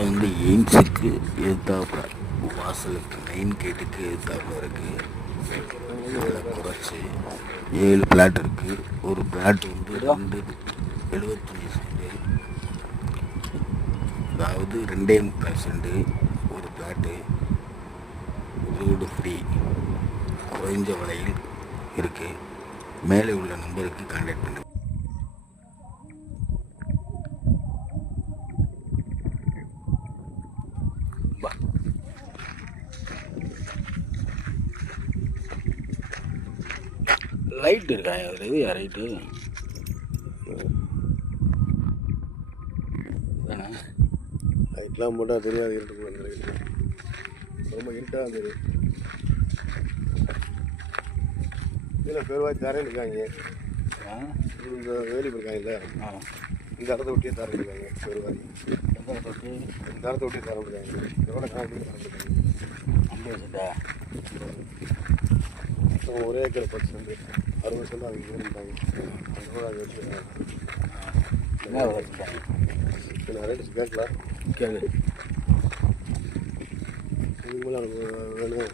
இடம் வந்து எய்ம்ஸுக்கு எதிர்த்தாப்புல, வாசலுக்கு மெயின் கேட்டுக்கு எதிர்த்தாப்புல இருக்குது. இதில் குறைச்சி 7 பிளாட் இருக்குது. ஒரு பிளாட் வந்து 75 சென்ட், அதாவது 2.25 சென்ட் ஒரு பிளாட்டு. ரோடு ஃப்ரீ, குறைஞ்ச விலையில் இருக்குது. மேலே உள்ள நம்பருக்கு கான்டாக்ட் பண்ணுங்கள். லைட் இருக்கா? அதில் எது ரைட்டு தானே? லைட்லாம் போட்டால் தெரியாது, இருட்டுக்குள்ள ரொம்ப இருட்டாக இருந்தது. இதில் பெருவாய் தரேன் இருக்காங்க, இந்த வேலி இருக்காங்கல்ல, இந்த இடத்த ஒட்டியே தரம் இருக்காங்க. பெருவாய் இந்த இடத்த ஒட்டியே தரம் இருக்காங்க. இதோட காணொலி தரம் இருக்காங்க. ஒரே ஏக்கர் 10 சென்ட் 60 சென்ட் அவங்க இருந்தாங்க. அதோட அதை வச்சுருக்காங்க. ரேட்டு கேட்கல, கேளு. இதுக்கு மேலே வேணும்.